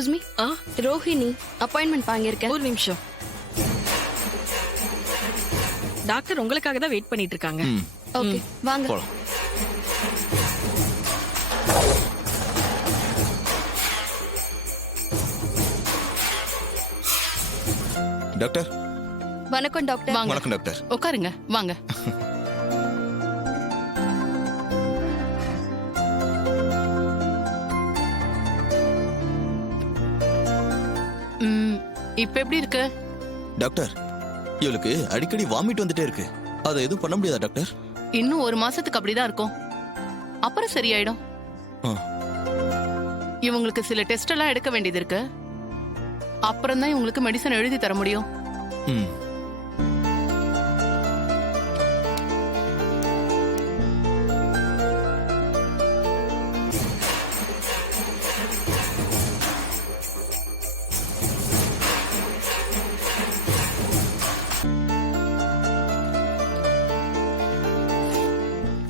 Excuse me, Rohini appointment வாங்கியிருக்கேன். ஒரு நிமிஷம். டாக்டர் உங்களுக்காக தான் வெயிட் பண்ணிட்டு இருக்காங்க. ஓகே வாங்க. போலாம். டாக்டர். வணக்கம் டாக்டர். வாங்க. வணக்கம் டாக்டர். உட்காருங்க வாங்க. இப்ப எப்படி இருக்கு டாக்டர், இவளுக்கு அடிக்கடி வாமிட் வந்துட்டே இருக்கு. அதை எதுவும் பண்ண முடியாதா டாக்டர்? இன்னும் 1 மாசத்துக்கு அப்படிதான் இருக்கும், அப்புறம் சரியாயிடும். ஆ. இவங்களுக்கு சில டெஸ்ட் எல்லாம் எடுக்க வேண்டியது இருக்கு, அப்புறம் தான் இவங்களுக்கு மெடிசன் எழுதி தர முடியும். ம்.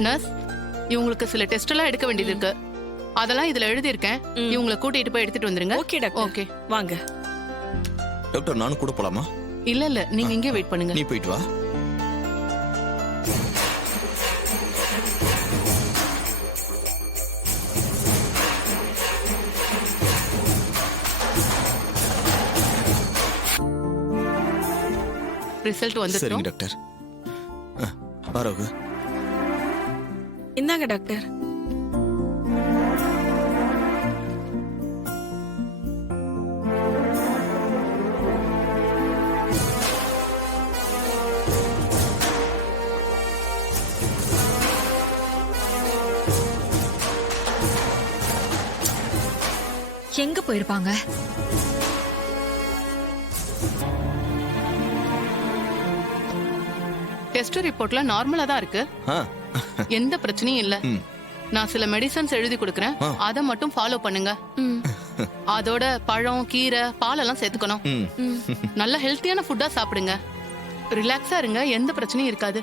நர்ஸ், இவங்களுக்கு சில டெஸ்ட் எல்லாம் எடுக்க வேண்டியது இருக்கு, அதெல்லாம் இதுல எழுதி இருக்கேன். இவங்களை கூட்டிட்டு போய் எடுத்துட்டு வந்துருங்க. Okay doctor. ஓகே வாங்க. டாக்டர், நானும் கூட போலாமா? இல்ல நீங்க இங்கே வெயிட் பண்ணுங்க. நீ போயிட்டு வா. ரிசல்ட் வந்து சரிங்க டாக்டர். ஆரோகு. இந்தாங்க டாக்டர். எங்க போயிருப்பாங்க? டெஸ்ட் ரிப்போர்ட்ல நார்மலா தான் இருக்கு, எந்த பிரச்சனையும் இல்ல. நான் சில மெடிசன்ஸ் எழுதி கொடுக்கறேன், அத மட்டும் ஃபாலோ பண்ணுங்க. அதோட பழம், கீரை, பால் எல்லாம் சேர்த்துக்கணும். நல்ல ஹெல்த்தியான ஃபுட்டா சாப்பிடுங்க. ரிலாக்ஸா இருங்க, எந்த பிரச்சனையும் இருக்காது.